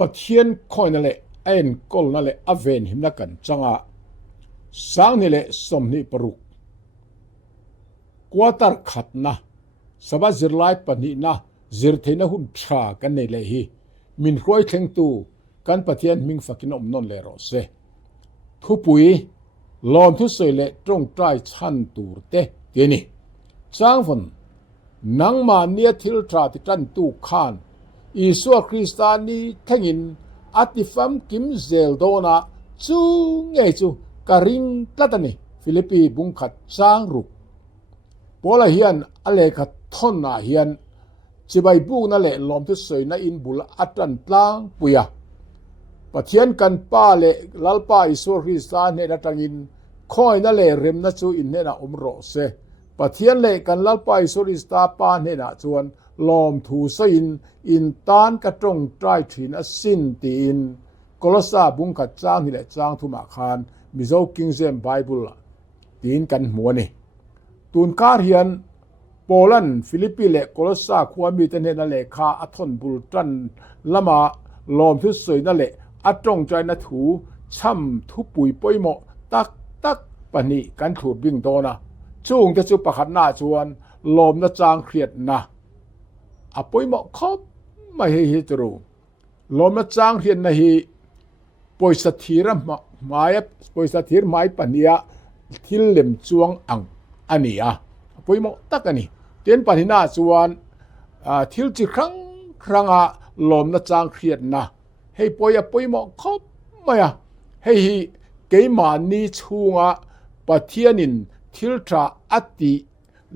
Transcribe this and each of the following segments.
ปะเทียนคอยนั่นแหละเอ็นกอลนั่นแหละอเวนหิมนักกันจังอ่ะสางนี่แหละสมนิปรุกกว่าตัดขัดนะสบายจิรไลปนินะจิรเทนะหุ่นชากันในเลยฮีมินรวยเทงตูกันปะเทียนมิงฟักินอมนนเลโรเซทุปุยลอมทุสวยเลตรงใจชันตูรเตเดี๋ยวนี้สร้างฝนนังมาเนียทิลทราติจันตูขานอิสวาคริสตานีแทงินอัติฟัมกิมเซลโดนาจูเงจูการิงตัดนี่ฟิลิปปีบุงขัดสร้างรุกพอละเฮียนอเลขัดทนนาเฮียนจิบายบุกนั่นแหละลอมทุสวยน่าอินบุลอัตันตลางปุยะปะเทียนกันป้าเลลัลป้าอิสวาคริสตานเนี่ยตังอินคอยนั่นแหละเริมนัจูอินเนี่ยนะอมโรเซปะเทียนเลกันลัลป้าอิสวาคริสตาป้าเนี่ยนะชวนลอมถูสอินตานกระจงใจถินอสินตีนกลสาบุงขัดจ้างนี่แหละจ้างทุมาคานมิโซกิงเซมไบเบิลตีนกันหัวนี่ตูนการเฮียนโปแลนด์ฟิลิปปินส์และกลสาความีเตเนนั่นแหละคาอัทนบุลตันละมาลอมทุสวยนั่นแหละอัจงใจนัถูช่ำทุปุยป่วยหมอตักปนิกันถูดวิ่งโตนะจุงจะจุปะขัดหน้าชวนลมนะจางเครียดนะอป่วยหมอครบไม่ให้ฮิตรูลมนะจางเครียดนะฮีป่วยสถีรหมายป่วยสถีรหมายปนิยะทิลเล่มจวงอันนี้ป่วยหมอตักอันนี้เตียนปนิหน้าชวนทิลจีครั้งลมนะจางเครียดนะให้ป่วยหมอครบไม่ให้เกมานีชูงะปะเทียนินทิลทราอัติ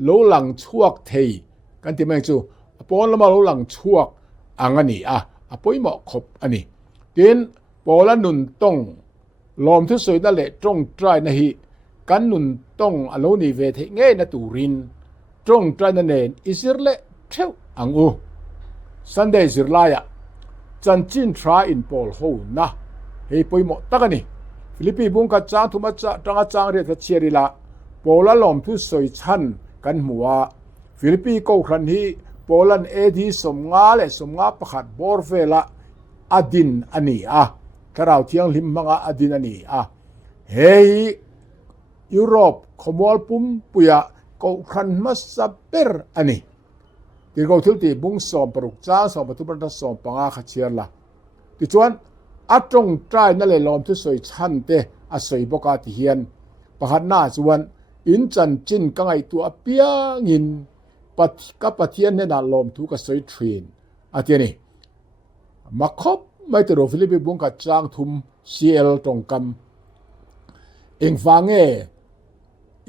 โลหลังชวกเทกันที่ไม่จูปอนละมาโลหลังชวกอันนี้ป่วยหมอครบอันนี้เดินปอละนุนต้องลอมทุสวยนั่นแหละตรงใจนะฮีกันนุนต้องอโลนิเวทเงยนะตูรินตรงใจนั่นเองอิสิรเล่เทวอังอูซันเดย์สิรลายจันจินทราอินปอลโฮนะเฮ้ยป่วยหมอตักนี่ฟิลิปปินส์บุงกัดจางทุมาจางเรียกเชียริละโปแลนด์ลอมทุสวยชันกันหัวฟิลิปปินส์ก็ครันฮีโปแลนด์เอดีสมงาและสมงาประคัดบอร์เฟละอดินอันนี้ถ้าเราเที่ยงลิมมังอดินอันนี้เฮ้ยยุโรปขมวลปุ่มปุยะก็ครันมาสเปอร์อันนี้ที่เขาถึงที่บุงสอมปรุกจ้าสอมประตูประทับสอมปังอาขเชียร์ละที่ชวนอัตรงใจนั่นเลยลอมทุสวยชันเตอสวยบกาติเฮียนประหันหน้าชวนอินจันจินกังไอตัวเปียงินปัดกับปะเทียนเนี่ยน่ะลอมทุกสวยทรีนเทียนี่มาคบไม่ตรอฟิลิปปินส์บุงกัดจางทุมซีเอลตรงกำเองฟัง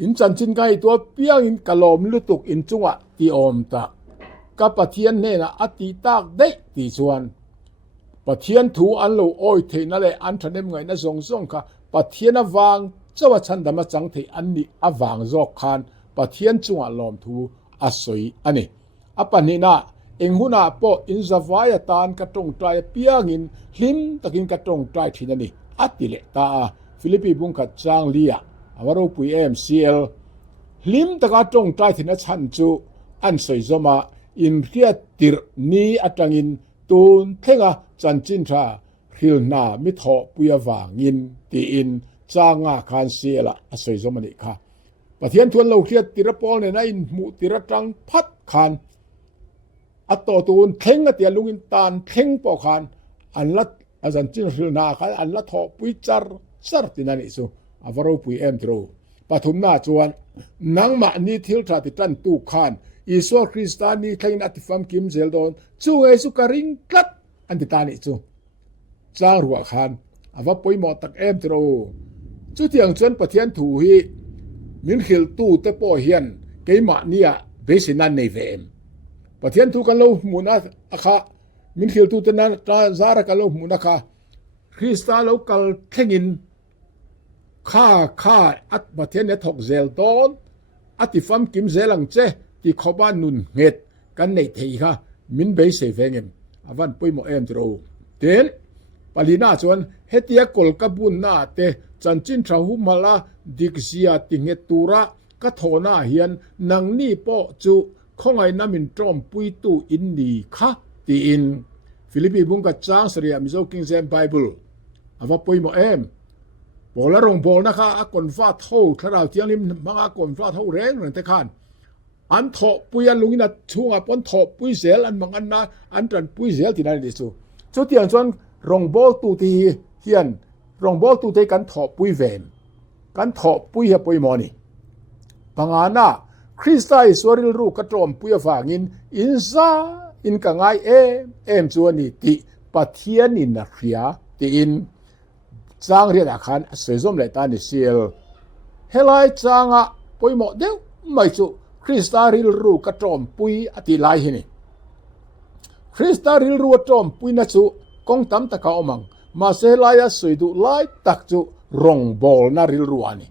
อินจันจินกังไอตัวเปียงินกะลอมลุตุกอินจุงะที่อมตะกับปะเทียนเนี่ยนะอติตากได้ตีชวนปะเทียนถูอันโลโอยเทนั่นแหละอันทันเดมไงนะส่งค่ะปะเทียนวางเจ้าชันดามาจังเทอันนี้วางจอกคานปะเทียนจงอลอมถูสวยอันนี้ปันนี้นะเองหุนาปออินซาวายตานกระตรงใจเปียงินลิมตะกินกระตรงใจที่นั่นนี่ติเลตาฟิลิปปินส์บุงกัดจางเลียวารุปุยMCLลิมตะกระตรงใจที่นั่นชันจูอันสวยจอมาอินเรียติรนี้จังอินตูนเทงจันจินทราฮิลนามิทอปุยวางินตีอินจางาคานเสียละสวยจอมันอีกค่ะปะเทียนทวนเราเรียติระปอลเนี่ยนะอินมุติระจังพัดคานต่อตูนเทงเตียลุงอินตานเทงปอคานอันละจันจินฮิลนาคานอันละทอปุยจารตินันอิสุวารุปุยทรูปฐุมนาจวนนังมานีทิลทราติจันตูคานอิสวาคริสตานีใครนัดฟัมกิมเซลโดนจูเอสุการิงกัดอันติตานิจูจางรัวขานว่าป่วยหมอตักตรูจูเทียงจวนปะเทียนถูฮีมินขิลตู้เตปอเฮียนเกยมาเนี่ยเบสินันในเวมปะเทียนถูกันโลมุนัค่ะมินขิลตู้เตนันตาซาระกันโลมุนัค่ะคริสตาโลกัลเทงินข้าอัดปะเทียนเนี่ยถกเซลโดนอัติฟัมกิมเซลังเจที่ขบ้านนุนเงดกันในเทีค่ะมินเบสเซเวงวันป่วยหมอตรูเต็นปาลีน่าชวนเฮติยากลกับบุญนาเตจันจินทราหุมาลาดิกเซียติเงตูระก็โทนาเฮียนนังนี่ปอจูข้องไอ้น้ำมินจอมปุยตูอินดีค่ะตีอิน ฟิลิปปีบุงกะจางเสรียมิโซกิงเซมไบเบิลอาวะปอยโมเอมบอลรงบอลนะคะอากอนฟ้าเท่าคราวเที่ยงนี้มังอากอนฟ้าเท่าแรงนั่นแต่คันอันทอปุยลุงนัดช่วงปนทอปุยเสียอันมังอันนะอันจันปุยเสียที่นั่นดิสูจุดเตียนส่วนรงบอลตูทีเฮียนรงบอลตูทีกันทอปุยเวนกันทอปุยเฮปุยมอนี่ปังอานะคริสต์ไตสวริลรูกระโจมปุยฝางินอินซาอินกังไงเอ็มจวนนี่ติปะเทียนอินนะเรียติอินจางเรียนอาคารสวยสมเลยตานิเซียลเฮลัยจางอ่ะปุยหมดเดียวไม่จุคริสตาริลรูกระโจมปุยอติลายหินี่คริสตาริลรูกระโจมปุยนัจุกงตั้มตะกาอมังมาเซลายสวยดูลายตักจุรงบอลนาริลรูอานี่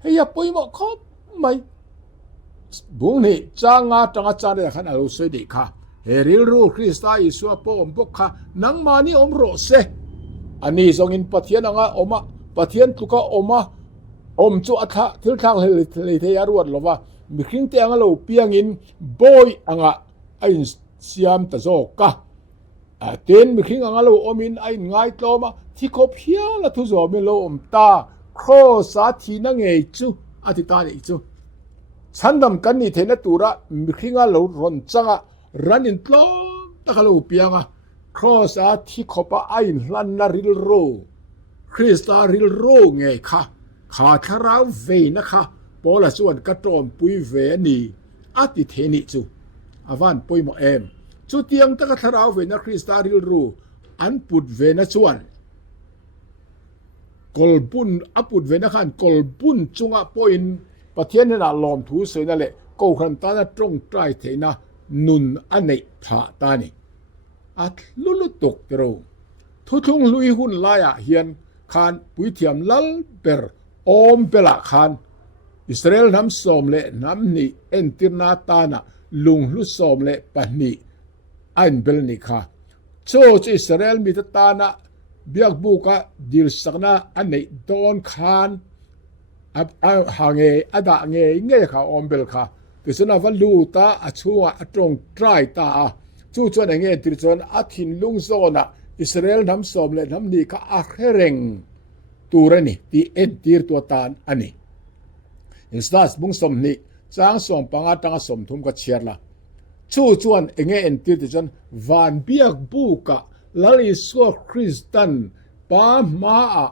เฮียปุยหมดครับไม่บุงนี่จางอ่ะจางเรียนอาคารอาลุสวยดีค่ะเฮริลรูคริสตาอิสุอาปอมบุกค่ะนังมานี่อมโรเซอันนี้ทรงอินปะเทียนงะอมะปะเทียนตุกะอมะอมจุอัฐะทิลทางเลยเทียรวดลว่ามีคริงเตียงเราเปียงอินบอยอังะไอ้เสียมตะโซกะเต็นมีคริงอังะเราอมินไอ้ง่ายโตมาที่คบเฮียละทุโซมิโลอมตาโครสาทีนังเอจูอธิตานี่จูฉันดำกันนี่เทนตุระมีคริงอังเรารอนจังะรันอินตลอตะกะเราเปียงะครอสาที่ขบไอ้ลันนาริลโรคริสตาริลโรไงคะขาทาราวเวนะคะปอละส่วนกระโจมปุยเวนีอาติเทนิจูอาวันปุยโมเอมจุเตียงตะกะทาราวเวนะคริสตาริลโรอันปุดเวนะส่วนกอลบุนอปุดเวนะคันกอลบุนจุงะปอยนปะเทียนน่ะลอมถูเสนั่นแหละกูคันตานะตรงใต้เทนะนุนอันไหนผาตานี่อัดลุตกเตรูทุทุงลุยหุ่นลายเฮียนคานปุยเทียมลัลเปรอมเปละคานอิสราเอลน้ำสมเลน้ำนี่เอ็นตินาตานะลุงลุสมเลปะนี่อันเบลนิคาโชจอิสราเอลมีตานะเบียกบุกะดิลสักนาอันนี้โดนคานหางอดาเงยค่ะอมเบลค่ะกิสนาวัลลูตาอชัวตรงไตรตาจูจวนเงติจวนอาทินลุงโซนะอิสราเอลน้ำสมเลน้ำนี่ก็อาเคเรงตูระนี่ที่เอ็นตีร์ตัวตานอันนี้อิสตาสบุงสมนี่จางสมปังอาตังสมทุมก็เชียร์ละจูจวนเงเอ็นตีร์จวนวานเบียกบุกะลลิสวคริสตันปามาอะ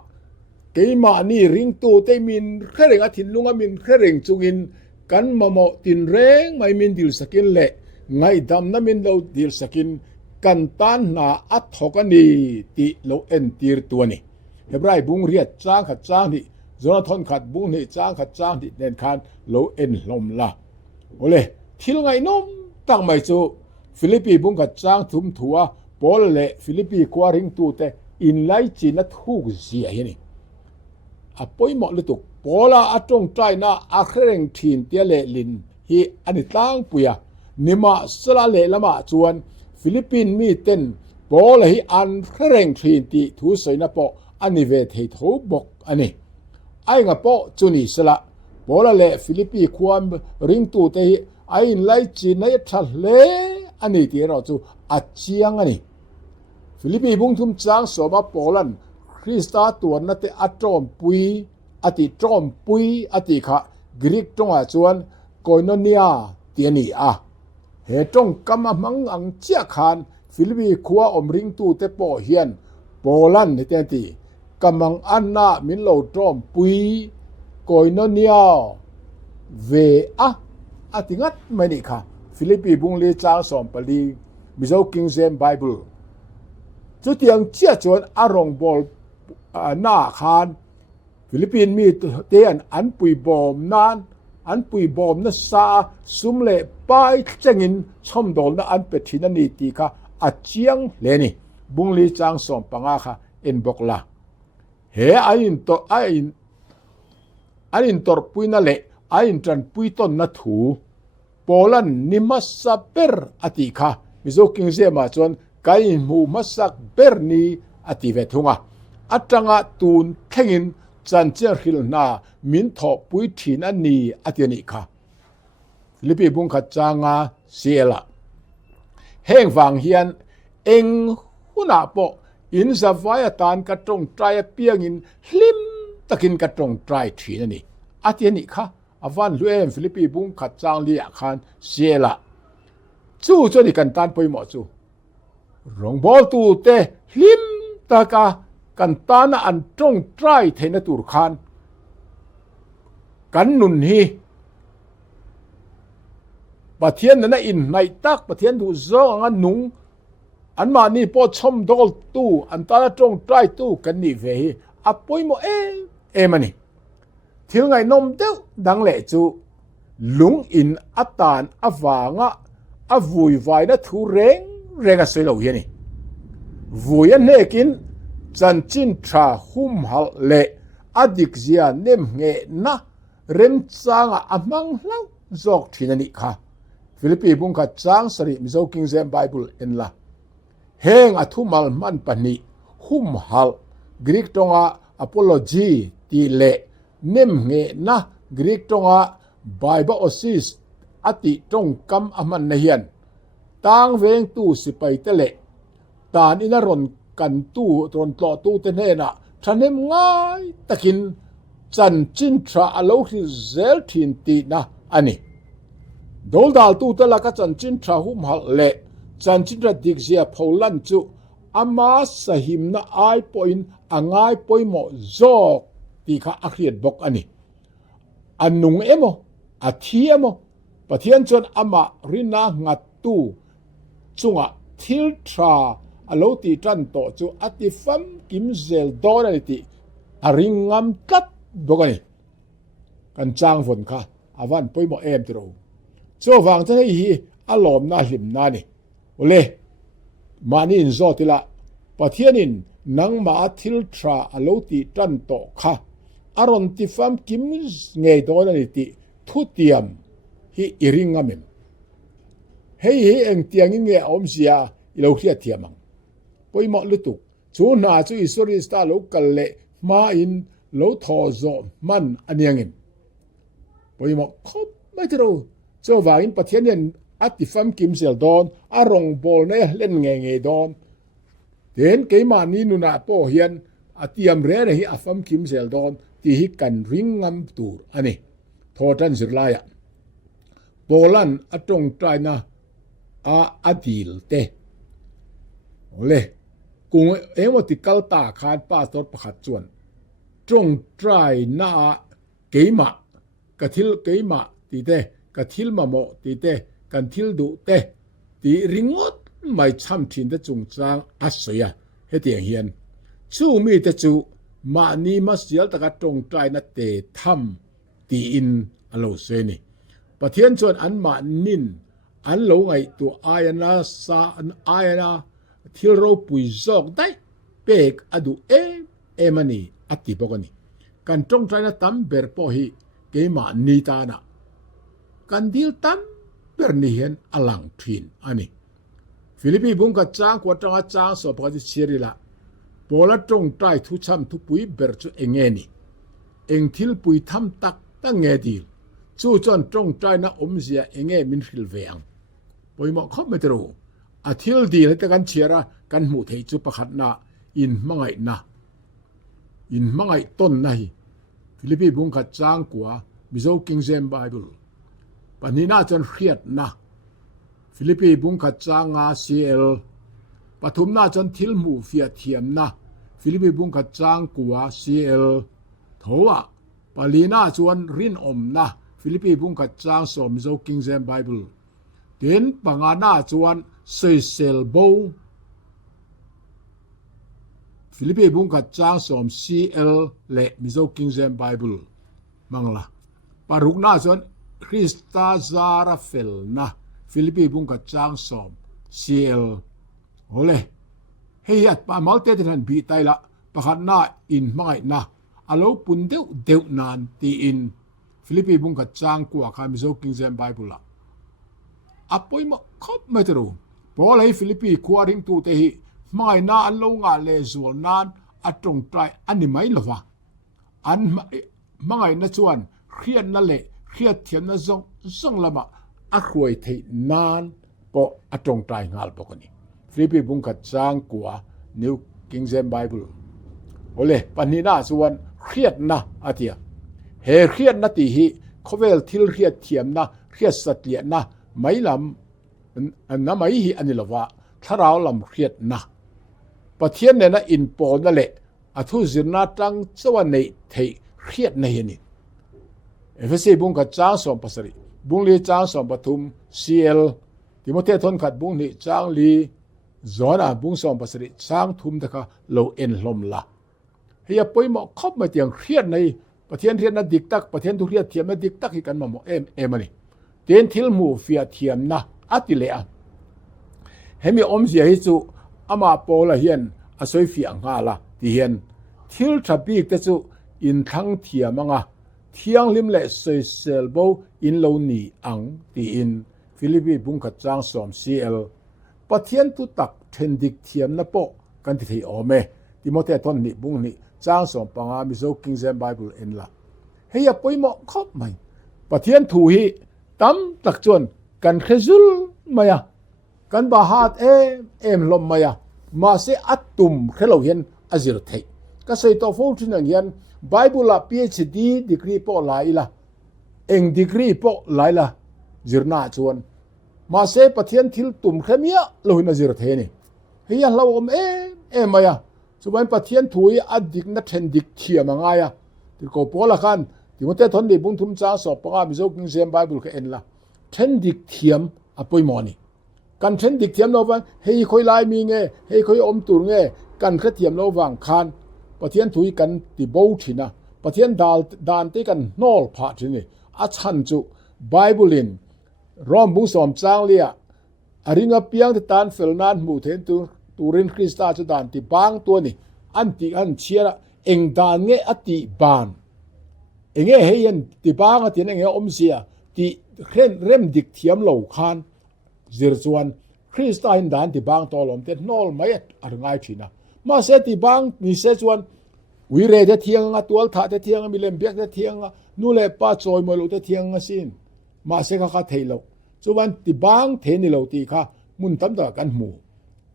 เกมานี่ริงตูเตมินเคเรงอาทินลุงอามินเคเรงจุงินกันมาโมตินเรงไม่มินดิลสกินเละไงดำน้ำมินเราดิลสกินกันตานนาอัดหกันนี่ติเราเอ็นตีร์ตัวนี่เฮบไรบุงเรียดจ้างขัดจ้างนี่โจนาธอนขัดบุงนี่จ้างขัดจ้างนี่เด่นคานเราเอ็นลมละโอเลที่ไงน้มตั้งไม่จูฟิลิปปีบุงขัดจ้างทุ่มถัวปอลเล่ฟิลิปปีกว่าริงตูแต่อินไลจีนัดทุกเสียนี่อะปอยหมดเลยตุกปอลาอัดตรงใจน่าอาเครงทีนเตียเลลินฮีอันนี้ตั้งปุยนิมาสลาเลละมาจวนฟิลิปปินส์มีเต้นปอลฮีอันเครงทีนตีทูสอยนะปออันนี้เวทให้ทบกอันนี้ไอ้งะปอจุนีสละปอลาเลฟิลิปปีความริงตูแต่ไอ้ไลจีนัยทะเลอันนี้ที่เราจูอัดเชียงอันนี้ฟิลิปปีบุงทุมจางสอบปอลันคริสตาตัวนัดอัดจอมปุยอติจอมปุยอติขะกรีกจงอาจวนโกยโนเนียเตียนีเหตุงกำมังอังเจียคานฟิลิปปีขัวอมริงตูเตปอเฮียนโปแลนด์เตนตีกำมังอันนามินโลจอมปุยโกยโนเนียเวอติงัดไม่นี่ค่ะฟิลิปปีบุงเลจางสอมปลีมิโซคิงเซมไบเบิลจุดยังเชี่ยจวนอารมณ์บอลหน้าคานฟิลิปปินส์มีเตียนอันปุยบอมนานอันปุยบอมนัสซาสุมเล่ไปเจงินชมโดนอันเป็ดที่นันนี่ตีค่ะอาเจียงเลนี่บุงลีจางสอมปังอาค่ะเอ็นบอกละเฮอินตอร์ปุยนั่นแหละอินจันปุยต้นนัทูโปแลนด์นิมัสซาเปร์อติค่ะมิโซกิงเซมาจวนไกมูมัสซักเบร์นีอติเวทุงอัตงะตูนเทงินจันเจอริลนามินทอปุยทีนันนีอตินิค่ะฟิลิปปีบุงขัดจางาเสียละเฮงฟังเฮียนเองห huna po in zavaya tan ka tong try piang in hlim takin ka tong try thin ani atiani kha awan luem Philippi bung khat chang lia khan siela chu ni kan tan poimo chu rong bol tu te hlim taka kan tana an tong try theina tur khan kan nun hi pathian na in nai tak pathian du zo anga nung an ma ni po chom dol tu an ta tong try tu kan ni ve hi apoi mo mani thil ngai nom deu dang le chu lung in atan awanga avui vai na thu renga selo hi ni vuya nekin chan chin tha hum hal le adik zia nem nge na rem changa amang hlau zok thinani kha Philippi bung kha chang sari mizo King James Bible en la heng athumal man pani hum hal Greek tonga apology ti le nem nge na Greek tonga Bible osis ati tong kam aman na hian tang veng tu sipai tele tan inaron kan tu tron tlo tu te ne na thanem ngai takin chan chin tra alo hi zel thin ti na ani dol dal tu te la ka chan chin tra hum hal le chan chin ra dik zia pholan chu ama sahim na ai point angai poimo zok ti kha akhiat bok ani anung emo athiemo pathian chon ama rina ngat tu chunga thil tra alo ti tran to chu ati fam kim zel don ani ti aringam tat bokani kan chang von kha awan poimo em tro so wang te hi alom na hlim na ni ole mani in zo tila pathianin nang ma thil tra alo ti tran to kha aron ti fam kim nge don ani ti thu tiam hi iringamem hei eng tiang nge om sia ilo khia thiamang poimo lutu chu na chu isori sta lo kal le ma in lo tho zo man aniangin poimo khop mai tro cho wa in pathianin ati fam kim sel don arong bol ne len nge don den ke ma ni nu na po hian atiam re hi afam kim sel don ti hi kan ringam tur ani thotan zirlaya bolan atong traina a adil te ole kung emotikal ta khan pastor pakhat chuan trong try na keima kathil keima ti te kathil mamo ti te kan thil du te ti ringot mai cham thin te chung chang asoya hetiang hian chu mi te chu ma ni ma sial taka trong try na te tham ti in alo se ni pathian chuan an ma nin an lo ngai tu ayana sa an ayana thil ro pui zok dai pek adu emani ati bokani kan trong try na tam ber po hi keima ni ta na kan dil tam ber ni hen alang thin ani Philippi bung ka chang kwa tanga chang so pa ji sirila bola trong try thu cham thu pui ber chu engeni eng thil pui tham tak ta nge dil chu chon trong try na omzia enge min khil veang poimo khop metro athil dil ta kan chiara kan mu thei chu pakhat na in mangai ton na hi Philippi bung ka chang kwa mizo King James Bible panina chon khiat na Philippi bung ka changa CL pathum na chon thil mu fia thiam na Philippi bung ka chang kwa CL thowa palina chuan rin om na Philippi bung ka chang so mizo King James Bible den pangana chuan seisel bo Philippi bung ka chang som CL le mizo King James Bible mangla parukna chuan Christa Zara fel na Philippi bung ka chang som CL ole heyat pa malte den bi taila pakhat na in mangai na alo pun deu nan ti in Philippi bung ka chang kwa kha mizo King James Bible la apoi mo khop metro Paul hai Philippi khuaring tu te hi mai na an lo nga le zual nan atong try ani mai lova an mangai na chuan khian na le khiat thiam na zong lama a khoi thei nan po atong try ngal pokani Philippi bung ka chang kwa New King James Bible โอเลปันนี้น่าส่วนเครียดนะอาเตียเฮเครียดนะติหิเขาเวลทิลเครียดเทียมนะเครียดสัตเลียนะไม่ลำอันนั้นไม่หิอันนี้ละว่าถ้าเราลำเครียดนะประเทศเนี่ยนะอินโปนั่นแหละอาทุจินาตังสวรรค์ในเทเครียดในนี่เอฟซีบุงกับจ้างสมปัสริบุงลีจ้างสมปทุมซีเอลที่มเททนขัดบุงนี่จ้างลีจอนะบุงสมปัสริจ้างทุมตะคะโลเอ็นลมละเฮียป่วยหมอครบมาเตียงเครียดในประเทศเรียนนัดดิกตักประเทศทุเรียนเทียมนัดดิกตักให้กันมาหมอเอ็มนี่เตียนทิลมูเฟียเทียมนะอัติเลอะเฮมีอมเสียฮิจุอามาโปละเฮียนอาศัยเฟียงาละที่เฮียนทิลทับบีกแต่จุอินทั้งเทียมังะเที่ยงลิมเละเซเซลโบอินโลนีอังที่อินฟิลิปปินส์บุงขัดจางสอมซีเอลประเทศตุตักเทนดิกเทียมนะโปกันที่อเมที่มอเตทอนนี่บุงนี่จ้างสอนปังอามิโซคิงเซมไบเบิลเอ็นละเฮียป่วยหมอครบไหมประเทศถูฮีตั้มตักจวนกันเคซุลมายากันบาฮาดเอ็มลมมายามาเสอัตตุมเคลาเห็นอาจิรเทก็ใส่ตัวฟูที่นั่งเห็นไบเบิลละ PhD ดีกรีปอหลายละเองดีกรีปอหลายละจิรนาจวนมาเสประเทศทิลตุมเคมียโลหินอาจิรเทนี่เฮียเราเอ็มมายาส่วนประเทศถุยอดีตนักเทนดิกเทียมังไงอ่ะที่ก็พอละกันที่มันเตทนดีบุญทุมจ้าสอบปังอามิโซกิงเซมไบเบิลก็เอ็นละเทนดิกเทียมอป่วยหมอนี่กันเทนดิกเทียมเราฟังเฮ้ยคอยลายมีไงเฮ้ยคอยอมตุนไงกันแค่เทียมเราฟังคันประเทศถุยกันที่บูชินะประเทศดานที่กันนอลพาที่นี่อาชันจุไบเบิลินรอมบุญสอมจ้างเลียอาริงเปียงที่ตานเฟลนันมูเทนตูรินคริสตาจุดานที่บางตัวนี่อันที่อันเชียร์เองดานเงอติบานเองเฮียนที่บางอันที่เองอมเสียที่เริ่มดิกเทียมเหล่าคานจิรจวนคริสตาอินดานที่บางตัวลมเต็นนอลไม่อะไรง่ายชีนะมาเสียที่บางมีเสียจวนวิเรจะเทียงตัวถาจะเทียงมีเลมเบียกจะเทียงนู่นเลยป้าจอยมาลุจะเทียงสินมาเสียข้าเทลจวนที่บางเทนิเหล่าตีข้ามุนตั้มต่อกันหมู่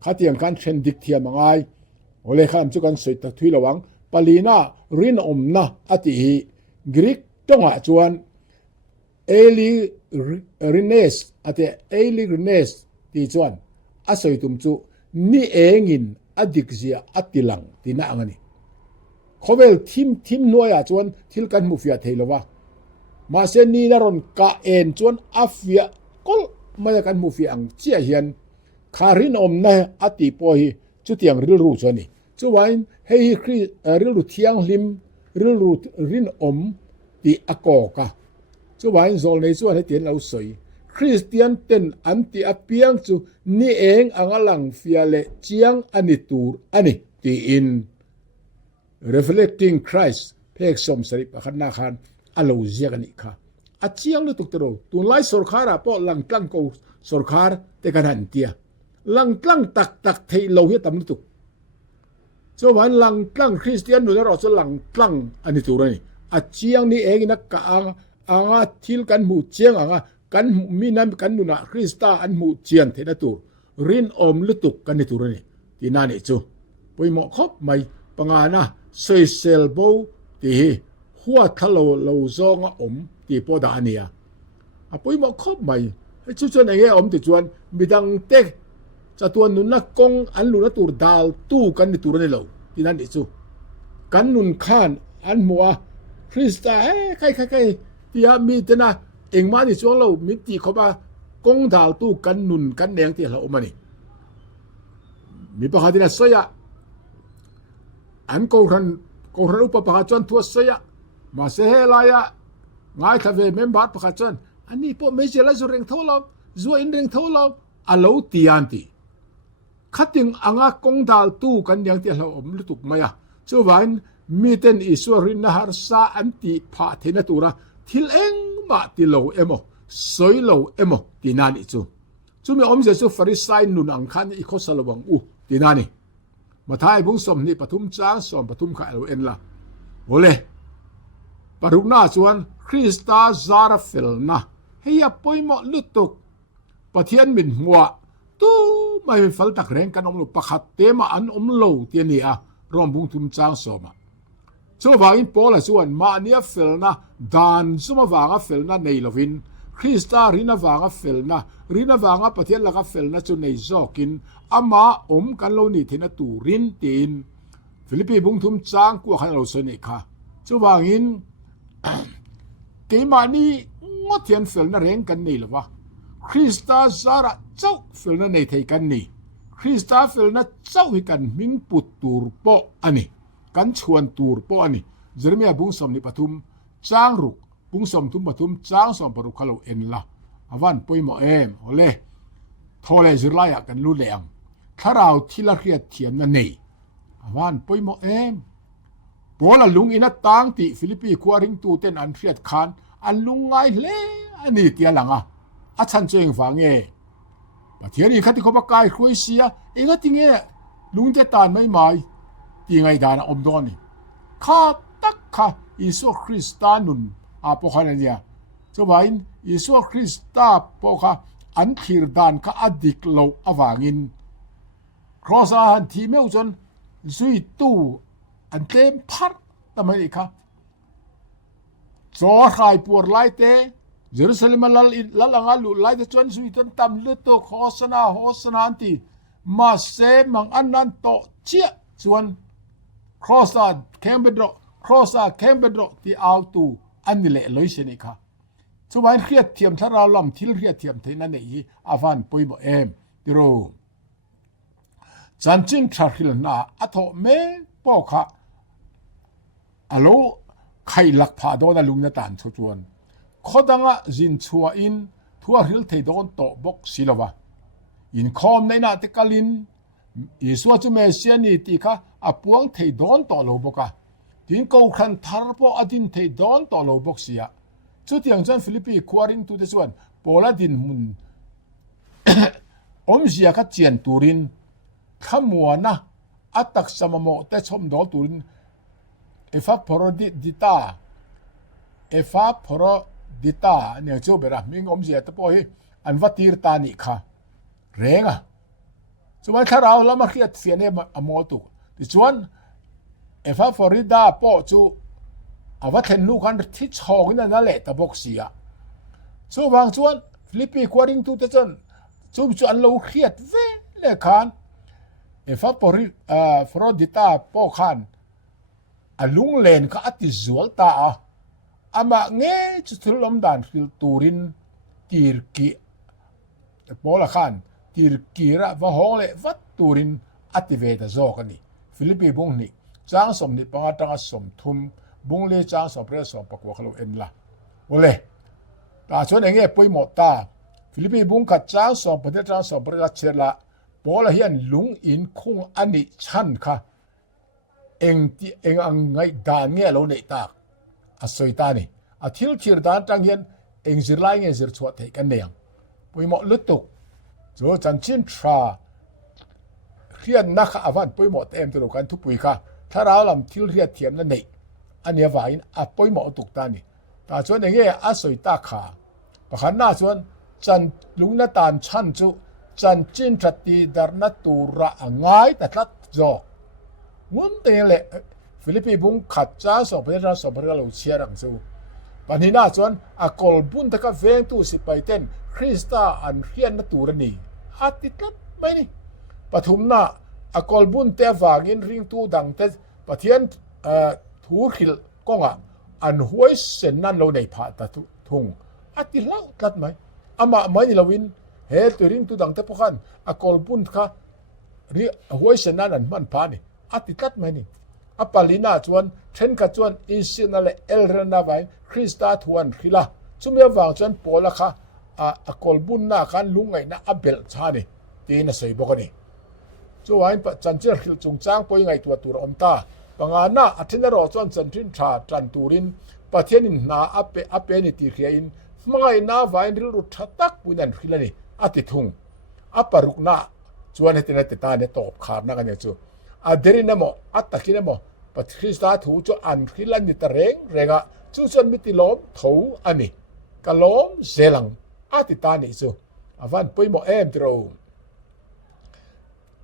ข้าเทียงกันเชนดิกเทียมง่ายโอเลข้ามจุกันสุดทุยระวังปาลีนารินอมนะอติฮีกรีกจงจวนเอลิริเนสอติเอลิริเนสที่จวนอาศัยตุมจุนี่เองอินอดิกเซียอติลังที่น่างันนี่เขาเวลทีมนัวจวนทิลกันมุฟิอาเทลวะมาเซนีนารอนกาเอ็นจวนอัฟยาก็มาจากกันมุฟิอังเจียเฮียนคารินอมนะอติปอยจุดที่ยังริลรูจวนนี่จวนเฮยคริริลรูเทียงลิมริลรูรินอมที่อากอกะจวนโซลในจวนให้เตียนเอาสวยคริสเตียนเต็นอันที่อเปียงจูนี่เองอังลังฟิอาเลเจียงอันนี้ตูร์อันนี้ที่อินreflecting Christ เพกสมสริปขันนาคารอโลเซียกันอีกค่ะอาเจียงลุตุกตโรตุนไลสอร์คาราปอลังตั้งกูสอร์คาร์เตกันหันเตียลังตั้งตักเทโลเฮตัมลุตุกจวันลังตั้งคริสเตียนหนูจะรอจลังตั้งอันนี้ตัวนี้อาเจียงนี่เองนักกางทิลกันหมู่เจียงกันมีน้ำกันหนูนะคริสตาอันหมู่เจียนเทนตัวรินอมลุตุกกันนี่ตัวนี้ที่นั่นเองจูไปหมอครบไหมปังอานะเซเซลโบที่หัวทะโลซองอมที่ปอดานียอ่ะปุ้ยหมอครบไหมชุดๆอย่างอมที่จวนมีดังเต็กจะตัวนุนนักกงอันลุนตัวดาลตู้กันในตัวนี้เราที่นั่นเองจูกันนุนข้านอันมัวคริสต์ใครที่มีแต่นะเองมาในช่วงเรามิติเขามากงดาลตู้กันนุนกันแดงที่เราอมานี่มีประการที่น่าสยะอันกูรันอุปปะจนทั่วเสียมาเสียลายง่ายทวีเมมบาร์ปะจนอันนี้พวกไม่ใช่ละจุเร่งเท่าเราจัวอินเร่งเท่าเราอาลูตีอันตีขัดยังอ่างกงดาลตู้กันอย่างที่เราอมลุตุกมาจวนมีเต็นอิสวรินนาฮาร์ซาอันตีพาเทนตัวทิลเองมาติโลเอโมสวยโลเอโมตีนานิจูมีอมเจสุฟาริสัยนุนอังคันอีกข้อสลวังตีนานิมาท้ายบุ้งสมนี่ปทุมจ้างสมปทุมขายเราเอ็นละโอเลปรุกหน้าส่วนคริสตาซาราเฟลนะเฮียป่วยหมอลุตุกปะเทียนมินหัว tu mai fal tak reng kan om lo pakhat tema an om lo ti ni a rom bung tum chang soma chu wangin pola chuan ma nia felna dan suma wanga felna nei lovin Krista rina wanga felna rina wanga pathian laka felna chu nei zokin ama kan lo ni thina turin tin Philippi bung thum chang ku khan lo sone kha chu wangin keimani ngothian felna reng kan nei lawa Krista zara chau felna nei thei kan ni Krista felna chau hi kan ming put tur po ani kan chuan tur po ani Jeremia bung som ni pathum chang ruk bung som thum pathum chang som paru khalo en la awan poimo em ole thole zirlaya kan lu leam tharau thila khriat thiam na nei awan poimo em bola lung ina tang ti Philippi khuaring tu ten an khriat khan an lungai hle ani tia langa a chan cheng wange pathiani khati ko bakai khroisia enga tinge lungte tan mai ti ngai dan om doni kha tak kha iso Christanun a po khanania chobain iso Christa po kha an thir dan kha adik lo awangin cross an thi meu chon zui tu an tlem phar tamai kha zo khai pur lai te Jerusalem lalanga lu lai te chon zui tan tam lu to hosana anti ma se mang anan to chia chuan cross Cambedro ti auto anile loiseni kha chuan khiat thiam thara lam thil khiat thiam theina nei avan poimo em tiro chanchin tharhil na atho me po kha alo khai lak pha do na lungna tan chu chuan khodanga jin chua in thua hil thei don to bok silawa in khom nei na te kalin iswa chu me siani ti kha apuang thei don to lo boka tin ko khan thar po adin thei don to lo bok sia chu tiang chan Philippi khuaring tu te chuan pola din mun omzia kha chian turin khamuana atak samamo te chom do turin Epaphroditus ne chu bera ming omzia te po hi anvatir ta ni kha renga chuan tharau lama khiat fiane amotu ti chuan Epaphroditus po chu awathen nu kan thi chhogina na le ta boxia chu wang chuan Philippi khuaring tu te chon chu an lo khiat ve le khan Epaphroditus po khan alung len kha ati zual ta ama nge chuthulom dan fil turin tirki pola khan tirkira wa hole vat turin ative da zokani Philippi bung ni chang som ni panga tanga som thum bung le chang som pre som pakwa khalo enla ole ta chon enge poimo ta Philippi bung kha chang som pade chang som pre ga chela pola hian lung in khung ani chan kha eng ang ngai dan nge lo nei ta asoitani athil thir dan tang hian eng zirlai nge zir chhuat thei kan neang poimo lutuk zo chanchin thra khian nakh avan poimo tem tu kan thu pui kha tharau lam thil riat thiam na nei ania wain a poimo tuk ta ni ta chuan enge asoita kha pakhan na chuan chan lungna tan chan chu chan chin thati darna tura angai ta tlat zo mun te le Philippi bung khat cha so pera so pera lo chiarang chu panina chuan a kol bun ta ka veng tu si paiten Krista an hian na turani atitlat mai ni pathumna a kol bun te wagin ring tu dang te pathian thur khil konga an huai sen nan lo nei pha ta thung atilau tlat mai ama mai ni lawin he tu ring tu dang te pokhan a kol bun kha ri huai sen nan an man pha ni atitlat mai ni apalina chuan then kha chuan isinal elrana vai Krista thuan khila chumya wang chuan pola kha a kolbun na kan lungai na abel chani tina sei bokani chuan pa chanchir khil chungchang poi ngai tu tur omta pangana athina ro chuan chantrin tha tran turin pathianin na ape ni ti khiain mangai na vain ril ru thatak punan khilani ati thung aparukna chuan hetina te ta ne top khar na kan chu aderina mo atakina mo pat Krista thu chu an khilan ni tareng renga chu chon mitilom tho ani kalom zelang atitani chu avan poimo em tro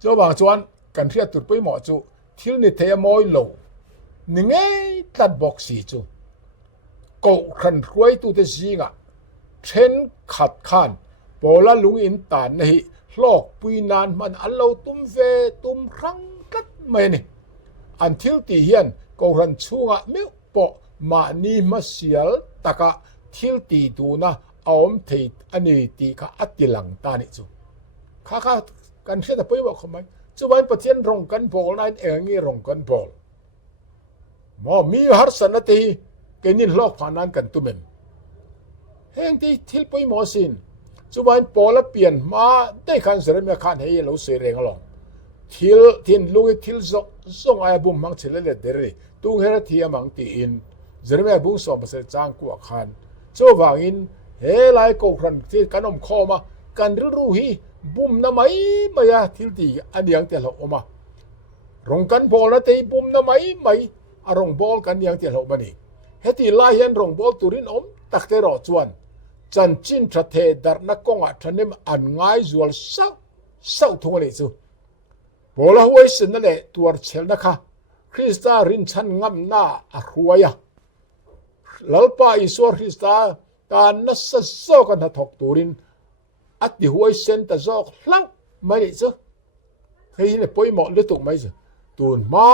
จ้าวางจวนกันเทียตุดไปหมอจูทิลนิเทมอยโลนี่ไงตัดบอกสีจูกูขันรวยตุเตจิงะเช่นขัดขานโปลาลุงอินตานนี่ลอกปุยนานมันอันเราตุ้มเวตุ้มรังกัดไม่นี่อันทิลตีเฮียนกูขันชูงะมิวปอมานีมาเสียลตะกะทิลตีดูนะเอาอมเทอันนี้ตีกะอัดติหลังตานี่จูข้ากันเทียตุดไปบอกเขาไหมจูวันประเทศรงกันบอลนั่นเองนี่รงกันบอลมอมีหาร์สันตีเกนินลอกผ่านนั้นกันตุเมมเฮงที่ทิลไปหมอสินจูวันปอลเปลี่ยนมาได้คันเสร็จมีคันให้เราเสียเรงลองทิลลุงทิลส่งไอ้บุ้มมังเฉลยเดรีตุงเฮรที่มังตีอินเสร็จมีบุ้งส่งมาเสร็จจางกัวคันจูวางอินเฮไลกูครันที่กันอมข้อมากันรู้ฮีบุ้มน้ำไม่มายาทิลตีอันยังเตลออกมารงกันบอลนะตีบุ้มน้ำไม่อารมณ์บอลกันยังเตลออกมานี่เฮติลายเห็นรงบอลตุรินอมตักเตรอจวนจันจินทะเทดารนักกงอัฐนิมอันง่ายจวลเศร้าทุ่งเลยจูบอลหัวสินนั่นแหละตัวเชลนะคะคริสตารินชันงำหน้าอรวยะลัลปาอิสวาคริสตาการนัสโซกันหัดถกตุรินอัดดิหัวเซนตะโซกลังไม่ได้จูเฮ้ยเนี่ยปอยหมอเลือดตกไหมจูตูนมา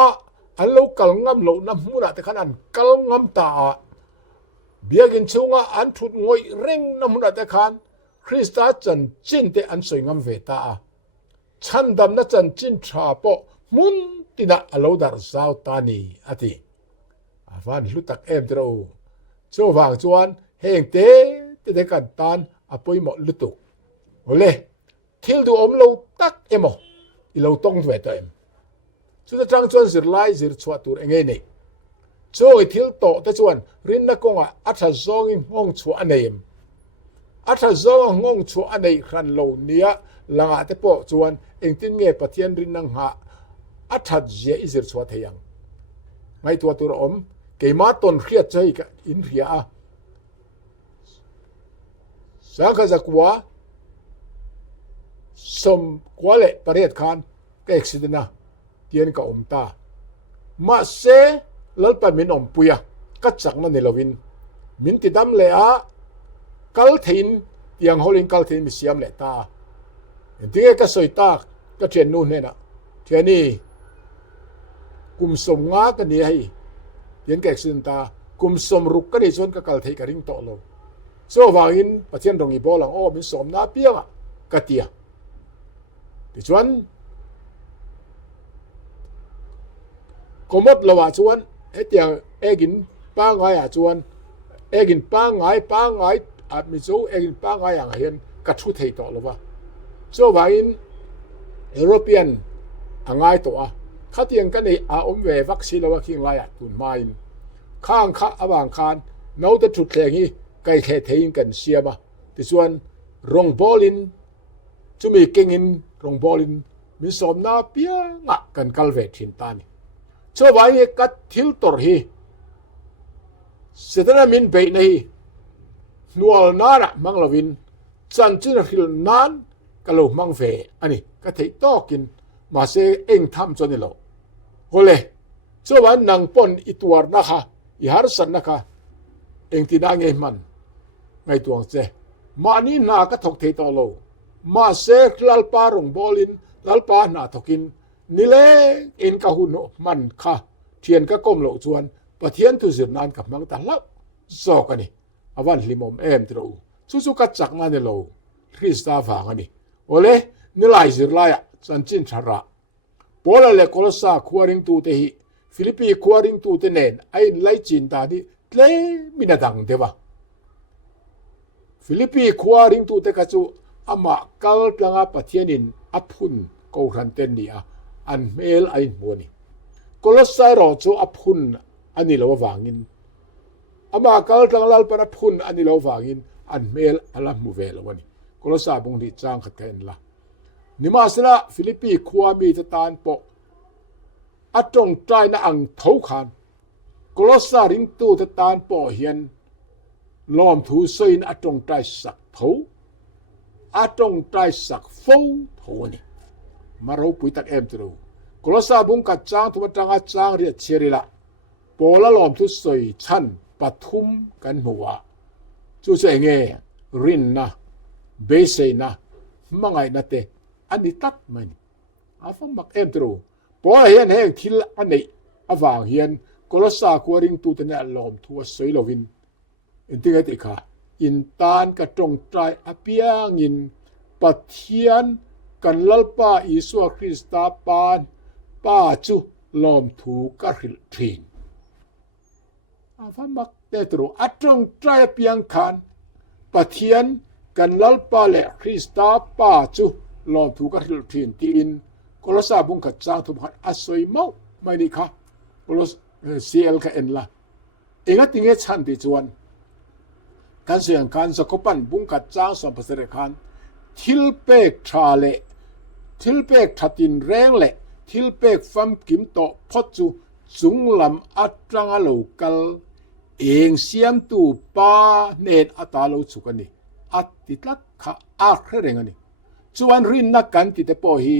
อันเรากัลงำเราน้ำมูนาแต่ขนาดกัลงำตาเบียกินชูงะอันทุดงวยเร่งน้ำมูนาแต่ขันคริสตาจันจินเตอันสวยงามเวตาฉันดำนัจันจินชาปอมุนตินะอโลดาร์ซาวตานีอติอาฟันลุตักเอ็มเตโรโจวางจวนเฮงเตกันตานอปอยหมอลุตุโอเลทิลดูอมเราตักเอโมอีเราต้องเวตเอ็มสุดท้ายจวนสิรไลสิรชวตูเองนี่โจยทิลโตแต่จวนรินนักกงอัฐซองงงชัวอันเองอัฐซองงงชัวอันเองครันโลเนียหลังอาเตปอจวนเองตินเงปะเทียนรินนังหาอัฐเจอิสิรชวเทียงไงตัวตัวอมเกมาตนเครียดใจกับอินเดียสังกัดกัวสมกัวเล่ประเทศคานเก็กสิดนะเทียนกับอมตามาเซลัลปะมินอมปุยกัดจักนั่นเนลวินมินติดำเลอะกัลทินยังฮอลิงกัลทินมิเซียมเลตาที่ก็สวยตาก็เทียนนู่นเนี่ยนะเทียนนี่กุมสมงากันนี่ให้เทียนแกกสินตากุมสมรุกกันนี่ชนกับกัลทินกับริงโตโลโซวาอินประเทศตรงนี้บอลังโอ้มิสมนาเปียงะกะเตียที่ชวนก็หมดละว่าชวนเฮ็ดอย่างเอกินป้าไงจวนเอกินป้าไงอาจมีโซเอกินป้าไงอย่างเห็นกัดชุดเทต่อละว่าโซว่าอินยุโรเปียนง่ายตัวข้าเตียงกันในอาอมเววัคซีนละว่าคิงไรตุนมาอินข้างข้าอบางคานน้าจะชุดแข่งนี้ไก่แค่เทียงกันเสียมาที่ส่วนรงบอลินจะมีเก่งอินรงบอลินมีสมนาเปียงะกันกัลเวทินตานีโชว์ว่าเนี่ยกัดทิลตอร์ฮีเสด็จมินเบย์นี่นัวนาระมังลาวินจันจินฮิลนานกัลมังเวอันนี้ก็ที่ต่อกินมาเสเองทำจนนี่แล้วโอเลโชว์ว่านังปนอิตัวนะคะอิฮาร์สันนะคะเองที่ได้ไงมันไงตัวเจมานี่นาก็ถกเทต่อโลมาเสกลัลปารงบอลินลัลปานาถกินนี่แหละเอ็นกะหุนมันค่ะเทียนก็ก้มโลจวนปะเทียนทุสินานกับมังตาลับซอกันนี่อวันลิมอมเอ็มตรูสุกัดจักนั่นโลคริสตาฟากันนี่โอเลนี่ไลซิรไลสันจินชาระโปลาเลโคลสาควาริงตูเตหิฟิลิปปีควาริงตูเตเนนไอไลจินตาดิเลมินาดังเดวะฟิลิปปีควาริงตูเตกัจูอามากัลตังอาปะเทียนินอัพุนโกรันเตนนี่อันเมลไอมัวนี่โคลสารอจูอัพุนอันนี้เราวางอินอามากัลตังลาลปะพุนอันนี้เราวางอินอันเมลอัลมูเวลวันนี้โคลสาบุงที่จางขัดกันละนิมาสละฟิลิปปีความีตะตานปออัตรงใจน่าอังเท้าขานโคลสาริงตูตะตานปอเฮียนล้อมถูเซนอัตรงใจสักเท้าอัตรงใจสักฟูเท้านี่ มารูปุยตักเอ็มตรูกลสาบุงกัดจางทุบจางอาจางเรียเชริละโปละลอมทุสอยชันปทุมกันหัวจูเสงเงรินนะเบเซนะมังไงนะเตอันนี้ตัดมันอาฟังมักเอ็มตรูโปละเฮียนแห่งทิลอันนี้อาวางเฮียนกลสาควริงตูตเนอลอมทัวสอยโลวินอินทิเกติค่ะอินตานกระจงใจอเปียงินปัทเทียนกันลลปาอิสุคริสตาปานป้าจูลอมถูกริลทินอาฟังมักเตตรูอัจงใจเปียงคานปัทเทียนกันลลปาเลคริสตาป้าจูลอมถูกริลทินตีอินกลสาบุงกัดจางทุบหัดอสวยเมาไม่นี่ค่ะกลสเซียลกันเอ็นละเองติเงชันติจวนกันเสียงการสกปันบุงกัดจางสมภาษาคันทิลเปกทาเลทิลเปกทัดินแรงเลทิลเปกฟัมกิมโตพอจูจุงลำอัตรังอโลกัลเองเสียมตูปาเนตอัตาโลสุกันนี่อัติตลักขะอาเคเรงนี่จวนรินนักกันติเตปอฮี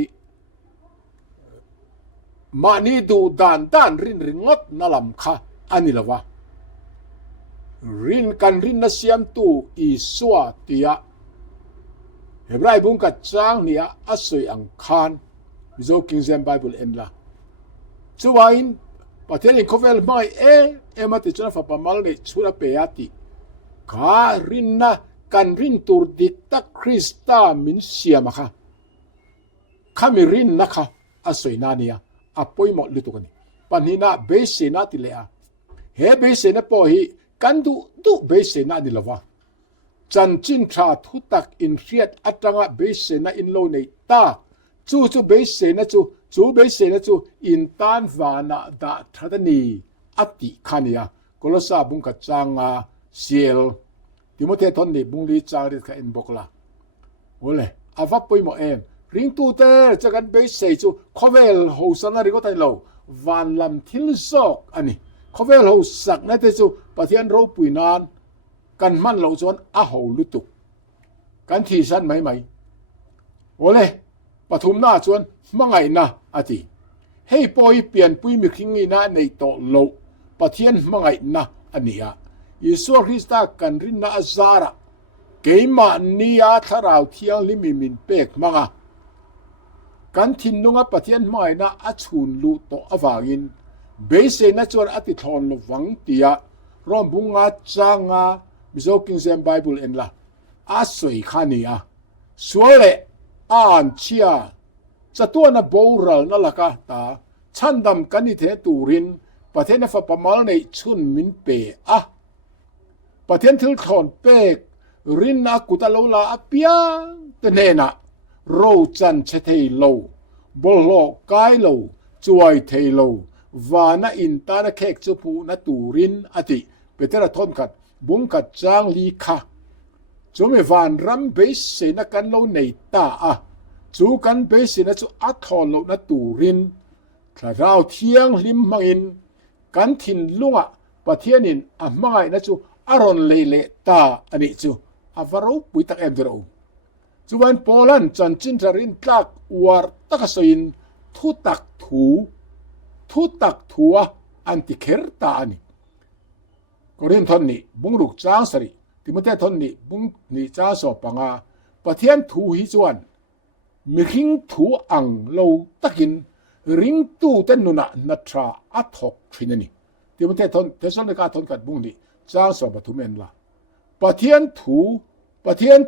มานีดูดานรินริงดนลำค่ะอันนี้ละวะรินกันรินนัสยามตูอีสวาติยะเฮบรายบุงกัดจางเนี่ยอัศยอังคารมิโซคิงเซมไบเบิลเอ็นละจวนประเทศอินโคเวลไม่มาติจนาฟะปามัลเนชุระเปียติการินนะกันรินตูดิกตักคริสตามินเซียมะค่ะขามิรินนะคะอัศยนานียอปอยหมดลุตุกันนี่ปันนี้นะเบสเซนาติเลอะเฮเบสเซนะปอฮีกันดูเบสเซนาดิละวะจันจินทราทุตักอินเรียดอัตรังเบสเซนะอินโลเนตาจูเบสเซนะจูเบสเซนะจูอินตานวานาดาทัดนีอติคานียกลสาบุงกัดจางาเซียลติโมเททอนนี่บุงลีจาริกะอินบกละโอเลอาวับปอยหมอเอ็มริงตูเตจะกันเบสเซจูคอเวลโฮสันนาริโกไตโลวันลำทิลซอกอันนี้คอเวลโฮสักนั่นเตจูปะเทียนโรปุยนานกันมันโลจวนอาโหลุตุกันทีสันไหมโอเลปฐุมหน้าจวนมังไงนะอาทิให้ปอยเปลี่ยนปุยมิคิงอีนาในโตโลปะเทียนมังไงนะอันนี้อะยิสุคริสต์กันรินนาอาซาระเกยมานียาทาราวเทียงลิมิมินเปกมังอะกันทินนุงปะเทียนไม่นะอัจฉุนลุโตอวางินเบสเซนะจวนอติทอนลวังตียรอมบุงอาจางามิโซกิงเซมไบเบิลเอ็นละอาสวยขานีอะสวยเลอ่านเชียจะตัวนะโบราณนั่นละกะตาฉันดำกันนี่เทตูรินประเทศนฟปมาลในชุนมินเปอะประเทศทิลทอนเปกรินนักุตะโลลาอเปียตเนนะโรจันเชเทโลบลโลกายโลจวยเทโลวานาอินตานะเคกจุพูนะตูรินอติเปเตระทอนกัดบุงกัดจางลีคะจูเมวานรัมเบสเซนะกันโลเนตาอะจูกันเบสเซนะจูอัทอโลนะตูรินคลาราวเทียงลิมมังอินกันทินลุงอะปะเทียนินอะมังไงนะจูอารอนเลตาอันนี้จูอาวารูปุยตักเอ็มเดรูจวนโปแลนด์จันจินทรินตักวาร์ตักสอินทุตักทัวอันติเคร์ตาอันนี้กอรินทอนนี่บุงรุกจางสรีติมเตทอนนี่บุงนี่จางสอบปังอาปะเทียนทูฮิจวนมิคิงทูอังโลตักินริงตูเตนุนะนัทราอัทอกทรินนี่ติมเตทอนเทสอนเลกาทอนกัดบุงนี่จางสอบปทุเมนละปะเทียน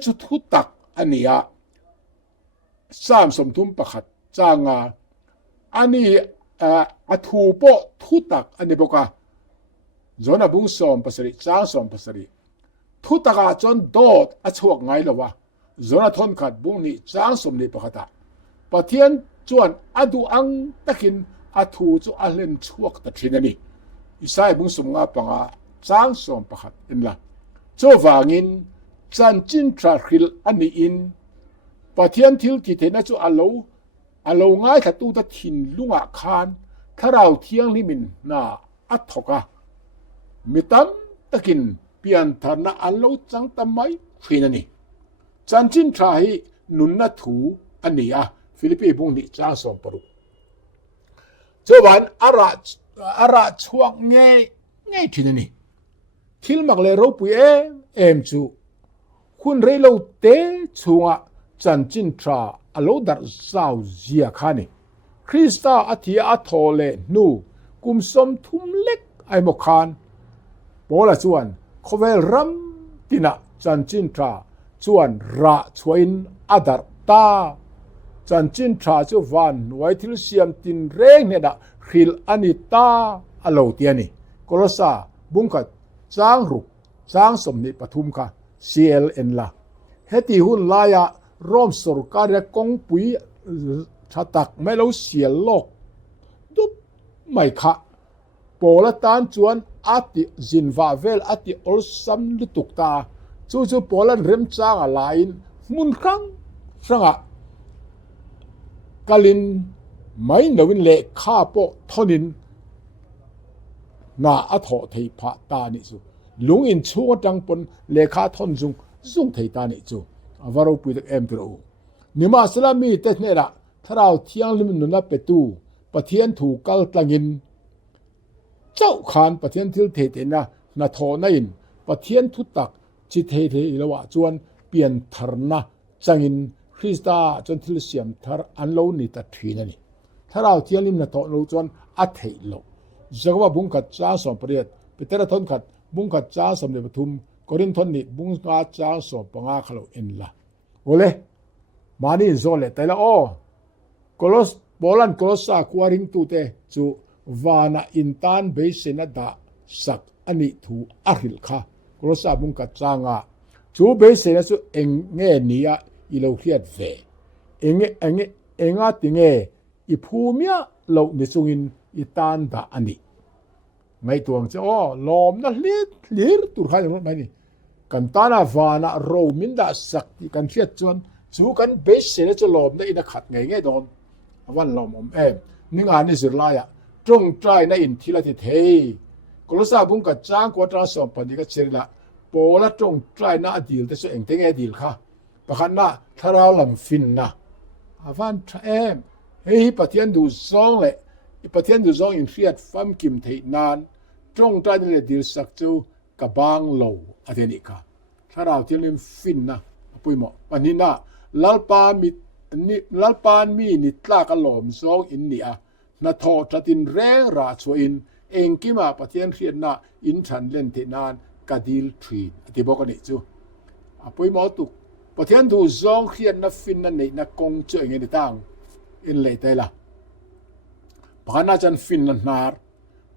จุดทุตักอันนี้อะสามสมทุมประคัดจางาอันนี้อัทูโปทุตักอันนี้บอกว่าจนบุงสอมภาษาจางสอมภาษาทุตักจนโดดอชวกไงล่ะวะจนทนขัดบุงนี่จางสมนี่ประคัดปะเทียนจวนอดูอังตะกินอัทูจูอัลเลนชวกตะทินนี่อิสายบุงสมงาปังอาจางสอมประคัดอินละโจวางินจันจินทราคิลอันนี้อินปะเทียนทิลที่เทนะจูอัลโลง่ายขัดตูตะทินลุงอาคารถ้าเราเที่ยงลิมินน่าอัทกะมิตัมตะกินเปลี่ยนฐานะอัลโลจังตะไมฟินนี่จันจินทราให้นุนนะถูอันนี้ ฟิลิปปีบุงนี่จ้างสมปรุเจ้าวันอาระช่วงไงที่นี่ทิลมักเลยรูปุยเอ็มจูคุณเรโลเตชัวจันจินทราอโลดัรซาวเจียขานี่คริสตาอธิอาโทเลนูกุมสมทุมเล็กไอมคานโปละชวนโคเวลรัมตินะจันจินทราชวนระชวนอดัรตาจันจินทราชวันไว้ทิลเซียมตินเร่งเนี่ยดะขิลอานิตาอโลเตียนี่โกลสาบุงกัดจางรุกจางสมนิปทุมค่ะ CLN ละเฮติหุนลายะรอมสรการกงปุยชะตักไม่รู้เสียโลกดุไม่ค่ะโปละตานจวนอาติจินวาเวลอาติอลซัมลุตุกตาจู่โปละเริ่มจางอะไรมุนครั้งสังะกาลินไม่นวินเละข้าโปทนินนาอโถเทพะตานิจูลุงอินชัวจังปนเลขาทนซุงเทตานิจูวารุปุยตเอ็มตรูนิมาสลามีเตเนระถ้าเราเที่ยงลิมนุนับเปตูปะเทียนถูกกัลตังินเจ้าขานปะเทียนทิลเทเตนะนาโทนัยนปะเทียนทุตักจิเทเทละวะจวนเปลี่ยนทรนะจังินคริสตาจนทิลเสียมทรอันโลนิตทีนันถ้าเราเที่ยงลิมนาโทโลจวนอัเทโลจักว่าบุงกัดจ้าสมเปรียดเปเตระทนขัดบุงกัดจ้าสมเด็จปทุมกอรินทนนิบุงกัดจ้าสมปงาขลุเอ็นละโอเลมานี่โซเลแต่ละโกลสบอลันโกลสาควาริงตูเตจูวานาอินตันเบสเนดาสักอันนี้ถูอาริลค่ะโกลสาบุงกัดจางะจูเบสเนจูเองเงนียอิโลเฮียดเวเองอาติเงอิภูมิยโลนิซุงินอิตันดาอันนี้ไม่ตัวงจะลมนะเลียตุรขายรถไม่นี่กันตานาฟานาโรมินดาสักที่กันเทียดจวนสู้กันเบสเสนจะลมได้อินขัดไงโดนวันลมนิ่งอ่านในสุดลายตรงใจในอินทิลติเทกลสาบุงกัดจ้างกว่าตราสมปันดิกัดเชริละโปละตรงใจน่าดีลแต่ส่วนเองดีลค่ะประคันน่ะถ้าเราลำฟินนะวันเฮ้ยปะเทียนดูซองเลยปะเทียนดูซองอินเทียดฟัมกิมเทนานตรงใจในดีลสักจูกับบางโลอาเทนิกาถ้าเราเที่ยวฟินนะปุยหมอวันนี้นะลัลปานมีนิตลากลมซองอินเนียนาทอจัดินแรงราชวินเองกิมาปะเทียนเรียนนะอินชันเล่นเทนานกาดิลทรีนอธิบอกกันนี่จูปุยหมอตุกปะเทียนดูซองเรียนนะฟินนั่นนี่นะกงเจอเงินต่างอินเลยแต่ละปะนาจันฟินนันนาร์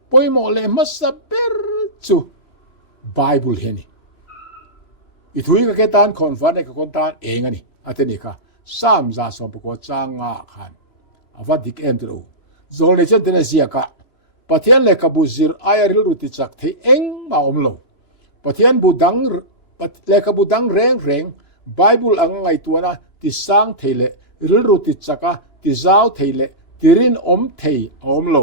ปุยหมอเลยมัสเบร์จูไบเบิลเฮนี่อีทุยก็แค่ตานคอนฟันในกับคนตานเองอันนี้อาเทนิกาสามจาสอบประกอบจางอาขันอาวัดดิกเอ็มตรูโซเลเจนเทนเซียกะปะเทียนเลกบุซิร์ไอริลรุติจักเทเองมาอมโลปะเทียนบูดังเลกบูดังแรงไบเบิลอังไงตัวนะที่สร้างเทเลริลรุติจักะที่เจ้าเทเลที่รินอมเทอมโล